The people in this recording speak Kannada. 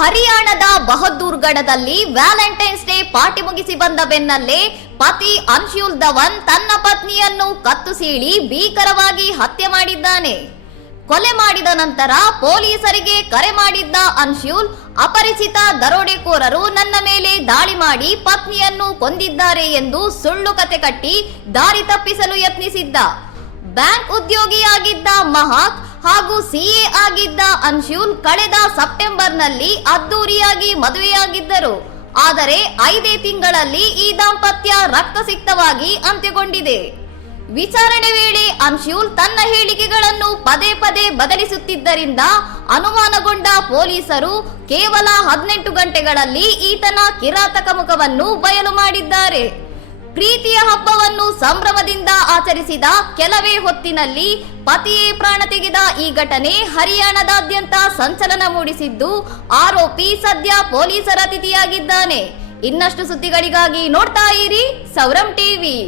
ಹರಿಯಾಣದ ಬಹದ್ದೂರ್ಗಢದಲ್ಲಿ ವ್ಯಾಲೆಂಟೈನ್ಸ್ ಡೇ ಪಾರ್ಟಿ ಮುಗಿಸಿ ಬಂದ ಬೆನ್ನಲ್ಲೇ ಪತಿ ಅನ್ಶುಲ್ ಧವನ್ ತನ್ನ ಪತ್ನಿಯನ್ನು ಕತ್ತು ಸೀಳಿ ಭೀಕರವಾಗಿ ಹತ್ಯೆ ಮಾಡಿದ್ದಾನೆ. ಕೊಲೆ ಮಾಡಿದ ನಂತರ ಪೊಲೀಸರಿಗೆ ಕರೆ ಮಾಡಿದ್ದ ಅನ್ಶುಲ್, ಅಪರಿಚಿತ ದರೋಡೆಕೋರರು ನನ್ನ ಮೇಲೆ ದಾಳಿ ಮಾಡಿ ಪತ್ನಿಯನ್ನು ಕೊಂದಿದ್ದಾರೆ ಎಂದು ಸುಳ್ಳು ಕತೆ ಕಟ್ಟಿ ದಾರಿ ತಪ್ಪಿಸಲು ಯತ್ನಿಸಿದ್ದ. ಬ್ಯಾಂಕ್ ಉದ್ಯೋಗಿಯಾಗಿದ್ದ ಮಹಾಕ್ ಹಾಗೂ ಸಿಎ ಆಗಿದ್ದ ಅನ್ಶುಲ್ ಕಳೆದ ಸೆಪ್ಟೆಂಬರ್ನಲ್ಲಿ ಅದ್ದೂರಿಯಾಗಿ ಮದುವೆಯಾಗಿದ್ದರು. ಆದರೆ 5 ತಿಂಗಳಲ್ಲಿ ಈ ದಾಂಪತ್ಯ ರಕ್ತಸಿಕ್ತವಾಗಿ ಅಂತ್ಯಗೊಂಡಿದೆ. ವಿಚಾರಣೆ ವೇಳೆ ಅನ್ಶುಲ್ ತನ್ನ ಹೇಳಿಕೆಗಳನ್ನು ಪದೇ ಪದೇ ಬದಲಿಸುತ್ತಿದ್ದರಿಂದ ಅನುಮಾನಗೊಂಡ ಪೊಲೀಸರು ಕೇವಲ 18 ಗಂಟೆಗಳಲ್ಲಿ ಈತನ ಕಿರಾತಕ ಮುಖವನ್ನು ಬಯಲು ಮಾಡಿದ್ದಾರೆ. ಪ್ರೀತಿಯ ಹಬ್ಬವನ್ನು ಸಂಭ್ರಮದಿಂದ ಆಚರಿಸಿದ ಕೆಲವೇ ಹೊತ್ತಿನಲ್ಲಿ ಪತಿಯೇ ಪ್ರಾಣ ತೆಗೆದ ಈ ಘಟನೆ ಹರಿಯಾಣದಾದ್ಯಂತ ಸಂಚಲನ ಮೂಡಿಸಿದ್ದು, ಆರೋಪಿ ಸದ್ಯ ಪೊಲೀಸರ ಅತಿಥಿಯಾಗಿದ್ದಾನೆ. ಇನ್ನಷ್ಟು ಸುದ್ದಿಗಳಿಗಾಗಿ ನೋಡ್ತಾ ಇರಿ ಸೌರಂ ಟಿವಿ.